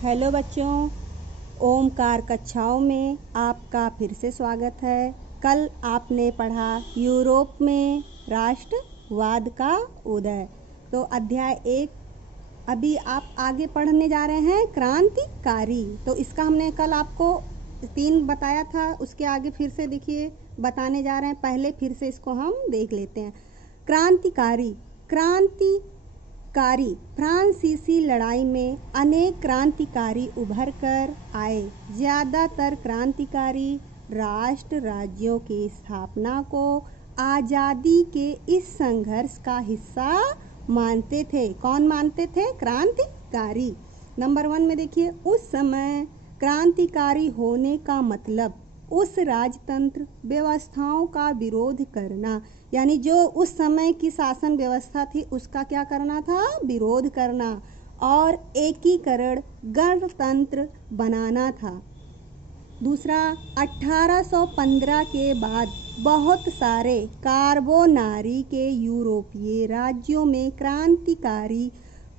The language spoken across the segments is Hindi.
हेलो बच्चों, ओमकार कक्षाओं में आपका फिर से स्वागत है। कल आपने पढ़ा यूरोप में राष्ट्रवाद का उदय। तो अध्याय 1 अभी आप आगे पढ़ने जा रहे हैं, क्रांतिकारी। तो इसका हमने कल आपको 3 बताया था, उसके आगे फिर से देखिए बताने जा रहे हैं। पहले फिर से इसको हम देख लेते हैं। क्रांतिकारी फ्रांसीसी लड़ाई में अनेक क्रांतिकारी उभर कर आए। ज़्यादातर क्रांतिकारी राष्ट्र राज्यों की स्थापना को आज़ादी के इस संघर्ष का हिस्सा मानते थे। कौन मानते थे? क्रांतिकारी। नंबर 1 में देखिए, उस समय क्रांतिकारी होने का मतलब उस राजतंत्र व्यवस्थाओं का विरोध करना, यानी जो उस समय की शासन व्यवस्था थी उसका क्या करना था? विरोध करना और एकीकरण गणतंत्र बनाना था। दूसरा, 1815 के बाद बहुत सारे कार्बोनारी के यूरोपीय राज्यों में क्रांतिकारी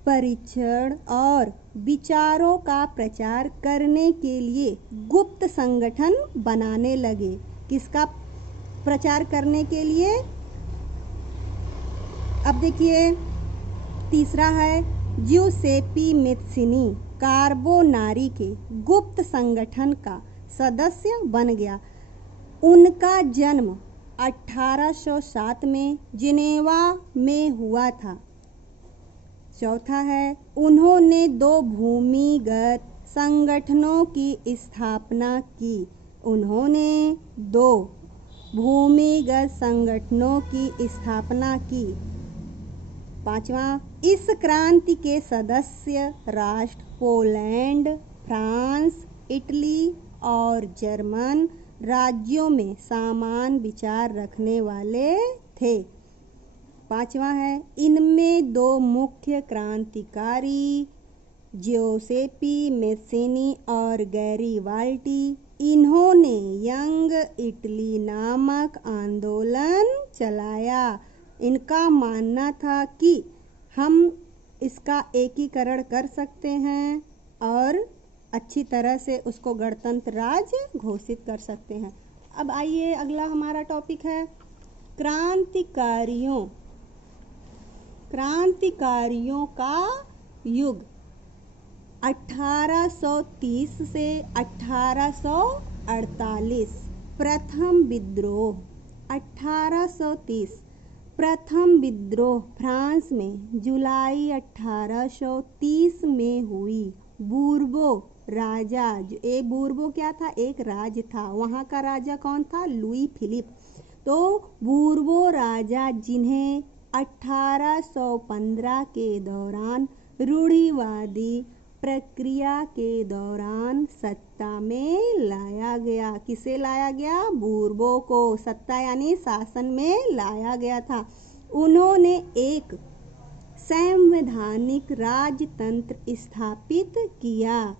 परीक्षण और विचारों का प्रचार करने के लिए गुप्त संगठन बनाने लगे। किसका प्रचार करने के लिए? अब देखिए, तीसरा है ज्यूसेपी मेत्सिनी कार्बोनारी के गुप्त संगठन का सदस्य बन गया। उनका जन्म 1807 में जिनेवा में हुआ था। चौथा है, उन्होंने 2 भूमिगत संगठनों की स्थापना की। उन्होंने 2 भूमिगत संगठनों की स्थापना की। पांचवा, इस क्रांति के सदस्य राष्ट्र पोलैंड, फ्रांस, इटली और जर्मन राज्यों में समान विचार रखने वाले थे। पांचवा है, इनमें 2 मुख्य क्रांतिकारी ज्यूसेपी मेस्सीनी और गैरिबाल्डी, इन्होंने यंग इटली नामक आंदोलन चलाया। इनका मानना था कि हम इसका एकीकरण कर सकते हैं और अच्छी तरह से उसको गणतंत्र राज्य घोषित कर सकते हैं। अब आइए, अगला हमारा टॉपिक है क्रांतिकारियों का युग। 1830 से 1848 प्रथम विद्रोह। 1830 प्रथम विद्रोह फ्रांस में जुलाई 1830 में हुई। बूर्बो राजा, बूर्बो क्या था? एक राज था। वहाँ का राजा कौन था? Louis Philippe. तो बूर्बो राजा, जिन्हें 1815 के दौरान रूढ़िवादी प्रक्रिया के दौरान सत्ता में लाया गया। किसे लाया गया? बूर्बो को सत्ता यानी शासन में लाया गया था। उन्होंने एक संवैधानिक राजतंत्र स्थापित किया,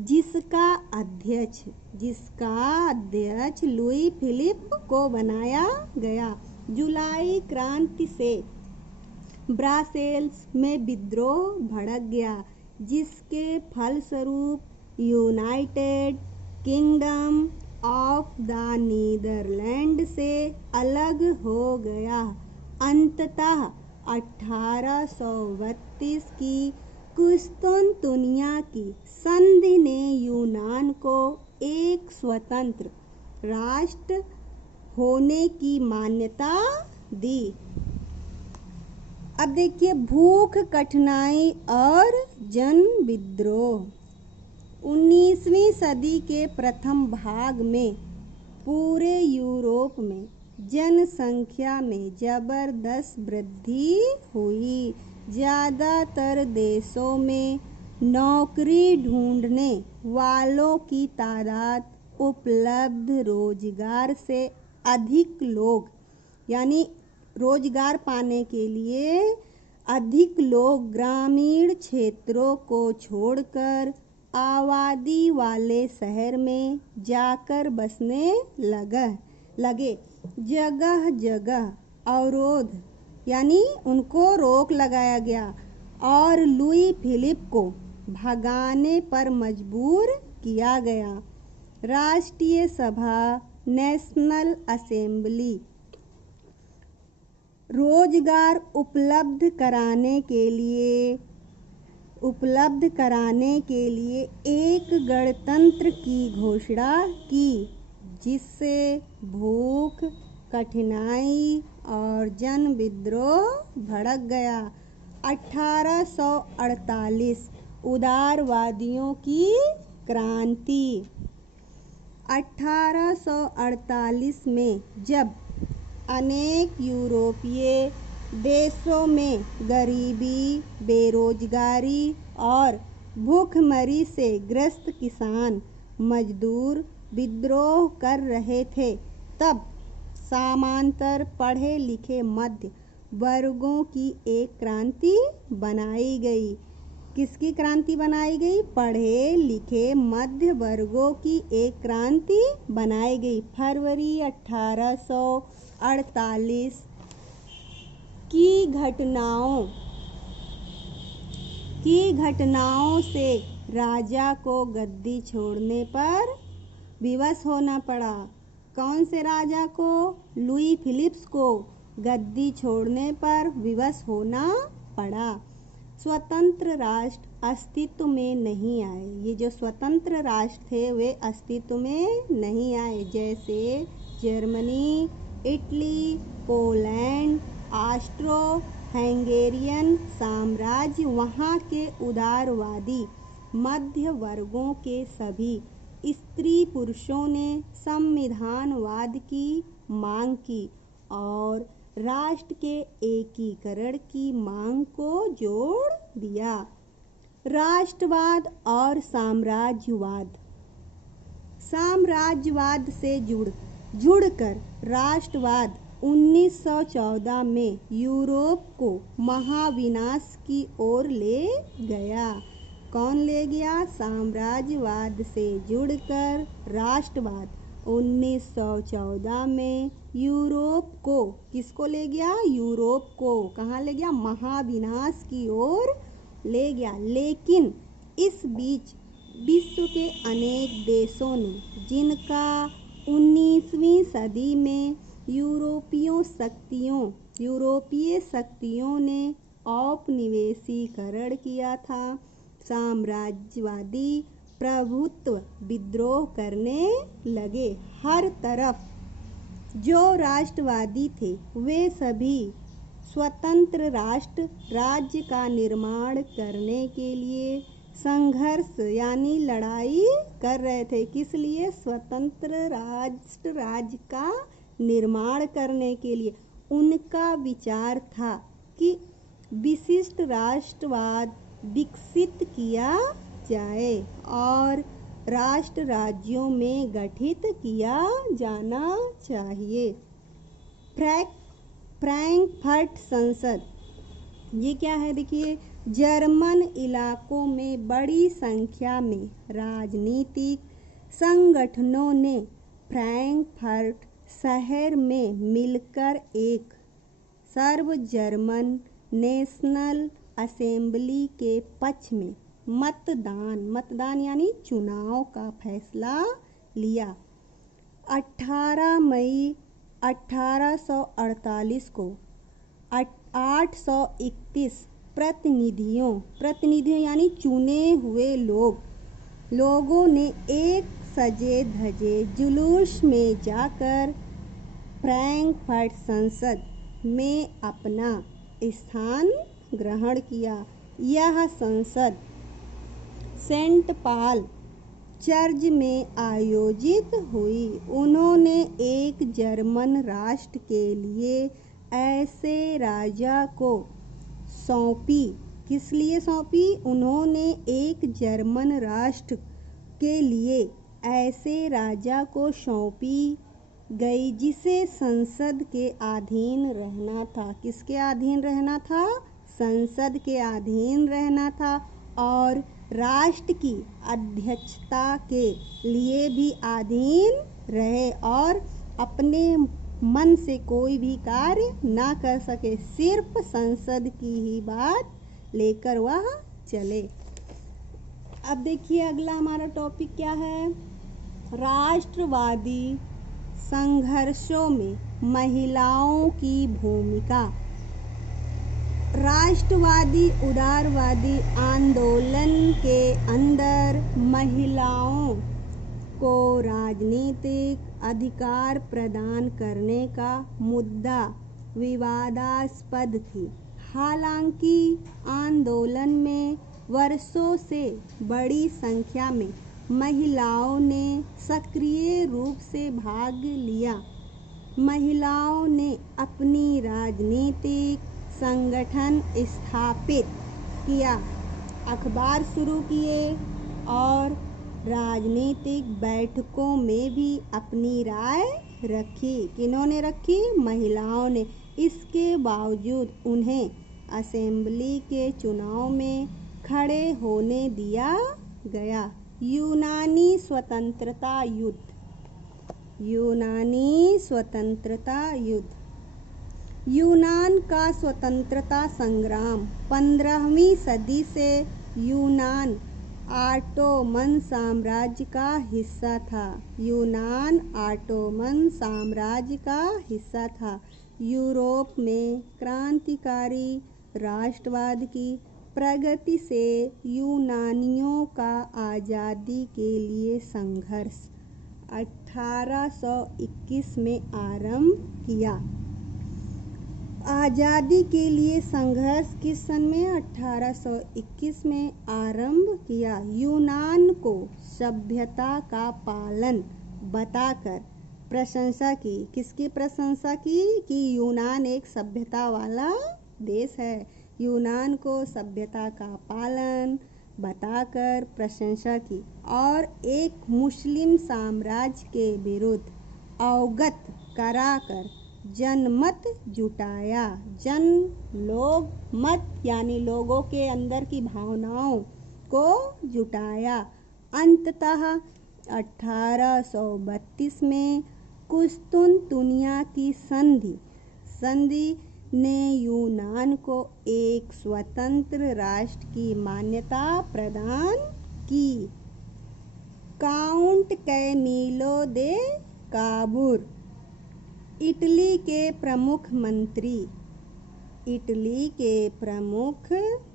जिसका अध्यक्ष लुई फिलिप को बनाया गया। जुलाई क्रांति से ब्रसेल्स में विद्रोह भड़क गया, जिसके फलस्वरूप United Kingdom of the Netherland से अलग हो गया। अंततः 1832 की कुस्तुनतुनिया की संधि ने यूनान को एक स्वतंत्र राष्ट्र होने की मान्यता दी। अब देखिए, भूख, कठिनाई और जन विद्रोह। 19वीं सदी के प्रथम भाग में पूरे यूरोप में जनसंख्या में जबरदस्त वृद्धि हुई। ज़्यादातर देशों में नौकरी ढूंढने वालों की तादाद उपलब्ध रोजगार से अधिक लोग, यानी रोजगार पाने के लिए अधिक लोग ग्रामीण क्षेत्रों को छोड़कर आबादी वाले शहर में जाकर बसने लगे। जगह जगह अवरोध, यानी उनको रोक लगाया गया और लुई फिलिप को भगाने पर मजबूर किया गया। राष्ट्रीय सभा, नेशनल असेंबली रोजगार उपलब्ध कराने के लिए एक गणतंत्र की घोषणा की, जिससे भूख, कठिनाई और जन विद्रोह भड़क गया। 1848 उदारवादियों की क्रांति। 1848 में जब अनेक यूरोपीय देशों में गरीबी, बेरोजगारी और भूखमरी से ग्रस्त किसान मजदूर विद्रोह कर रहे थे, तब समांतर पढ़े लिखे मध्य वर्गों की एक क्रांति बनाई गई। किसकी क्रांति बनाई गई? पढ़े लिखे मध्य वर्गों की एक क्रांति बनाई गई। फरवरी 1848 की घटनाओं से राजा को गद्दी छोड़ने पर विवश होना पड़ा। कौन से राजा को? लुई फिलिप्स को गद्दी छोड़ने पर विवश होना पड़ा। स्वतंत्र राष्ट्र अस्तित्व में नहीं आए। ये जो स्वतंत्र राष्ट्र थे वे अस्तित्व में नहीं आए, जैसे Germany, Italy, Poland, Austro Hungarian साम्राज्य। वहाँ के उदारवादी मध्य वर्गों के सभी स्त्री पुरुषों ने संविधानवाद की मांग की और राष्ट्र के एकीकरण की मांग को जोड़ दिया। राष्ट्रवाद और साम्राज्यवाद से जुड़कर राष्ट्रवाद 1914 में यूरोप को महाविनाश की ओर ले गया। कौन ले गया? साम्राज्यवाद से जुड़कर राष्ट्रवाद 1914 में यूरोप को, किसको ले गया? यूरोप को कहाँ ले गया? महाविनाश की ओर ले गया। लेकिन इस बीच विश्व के अनेक देशों ने, जिनका 19वीं सदी में यूरोपीय शक्तियों ने औपनिवेशीकरण किया था, साम्राज्यवादी प्रभुत्व विद्रोह करने लगे। हर तरफ जो राष्ट्रवादी थे वे सभी स्वतंत्र राज्य का निर्माण करने के लिए संघर्ष यानी लड़ाई कर रहे थे। किस लिए? स्वतंत्र राज्य का निर्माण करने के लिए। उनका विचार था कि विशिष्ट राष्ट्रवाद विकसित किया जाए और राष्ट्र राज्यों में गठित किया जाना चाहिए। फ्रैंकफर्ट संसद, ये क्या है? देखिए, जर्मन इलाकों में बड़ी संख्या में राजनीतिक संगठनों ने फ्रैंकफर्ट शहर में मिलकर एक सर्व जर्मन नेशनल असेंबली के पक्ष में मतदान यानी चुनाव का फैसला लिया। 18 मई 1848 को 831 प्रतिनिधियों यानी चुने हुए लोगों ने एक सजे धजे जुलूस में जाकर फ्रैंकफर्ट संसद में अपना स्थान ग्रहण किया। यह संसद सेंट पॉल चर्च में आयोजित हुई। उन्होंने एक जर्मन राष्ट्र के लिए ऐसे राजा को सौंपी। किस लिए सौंपी? उन्होंने एक जर्मन राष्ट्र के लिए ऐसे राजा को सौंपी गई जिसे संसद के अधीन रहना था। किसके अधीन रहना था? संसद के अधीन रहना था और राष्ट्र की अध्यक्षता के लिए भी अधीन रहे और अपने मन से कोई भी कार्य ना कर सके, सिर्फ संसद की ही बात लेकर वह चले। अब देखिए अगला हमारा टॉपिक क्या है। राष्ट्रवादी संघर्षों में महिलाओं की भूमिका। राष्ट्रवादी उदारवादी आंदोलन के अंदर महिलाओं को राजनीतिक अधिकार प्रदान करने का मुद्दा विवादास्पद थी। हालांकि आंदोलन में वर्षों से बड़ी संख्या में महिलाओं ने सक्रिय रूप से भाग लिया। महिलाओं ने अपनी राजनीतिक संगठन स्थापित किया, अखबार शुरू किए और राजनीतिक बैठकों में भी अपनी राय रखी। किन्होंने रखी? महिलाओं ने। इसके बावजूद उन्हें असेंबली के चुनाव में खड़े होने दिया गया। यूनानी स्वतंत्रता युद्ध। यूनानी स्वतंत्रता युद्ध। यूनान का स्वतंत्रता संग्राम 15वीं सदी से यूनान ऑटोमन साम्राज्य का हिस्सा था। यूनान ऑटोमन साम्राज्य का हिस्सा था। यूरोप में क्रांतिकारी राष्ट्रवाद की प्रगति से यूनानियों का आज़ादी के लिए संघर्ष 1821 में आरंभ किया। आज़ादी के लिए संघर्ष किस सन में? 1821 में आरंभ किया। यूनान को सभ्यता का पालन बताकर प्रशंसा की। किसकी प्रशंसा की? कि यूनान एक सभ्यता वाला देश है। यूनान को सभ्यता का पालन बताकर प्रशंसा की और एक मुस्लिम साम्राज्य के विरुद्ध अवगत कराकर जनमत जुटाया। लोग मत यानी लोगों के अंदर की भावनाओं को जुटाया। अंततः 1832 में कुस्तुनतुनिया की संधि ने यूनान को एक स्वतंत्र राष्ट्र की मान्यता प्रदान की। Count Camillo de Cavour Italy के प्रमुख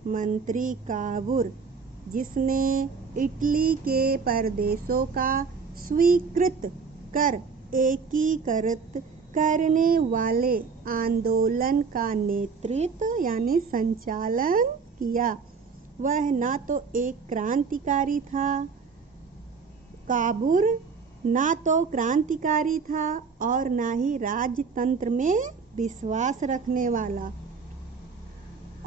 मंत्री काबूर, जिसने इटली के प्रदेशों का स्वीकृत कर एकीकृत करने वाले आंदोलन का नेतृत्व यानी संचालन किया। वह न तो एक क्रांतिकारी था, काबूर ना तो क्रांतिकारी था और ना ही राजतंत्र में विश्वास रखने वाला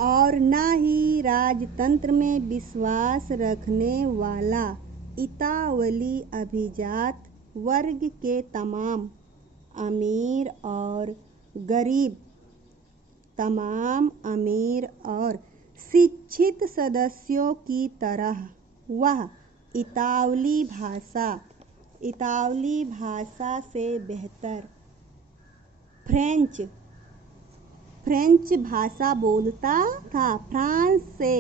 और ना ही राजतंत्र में विश्वास रखने वाला। इतावली अभिजात वर्ग के तमाम अमीर और गरीब, तमाम अमीर और शिक्षित सदस्यों की तरह वह इतावली भाषा से बेहतर फ्रेंच भाषा बोलता था। फ्रांस से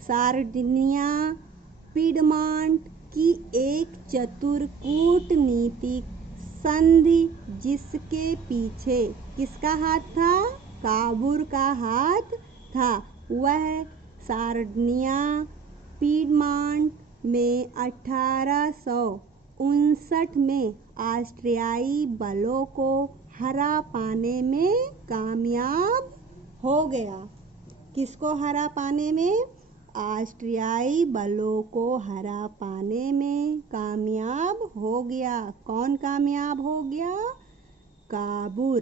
सार्डिनिया पिडमॉन्ट की एक चतुर कूटनीतिक संधि, जिसके पीछे किसका हाथ था? काबूर का हाथ था। वह सार्डिनिया पिडमॉन्ट में 1859 में ऑस्ट्रियाई बलों को हरा पाने में कामयाब हो गया। किसको हरा पाने में? ऑस्ट्रियाई बलों को हरा पाने में कामयाब हो गया। कौन कामयाब हो गया? काबूर।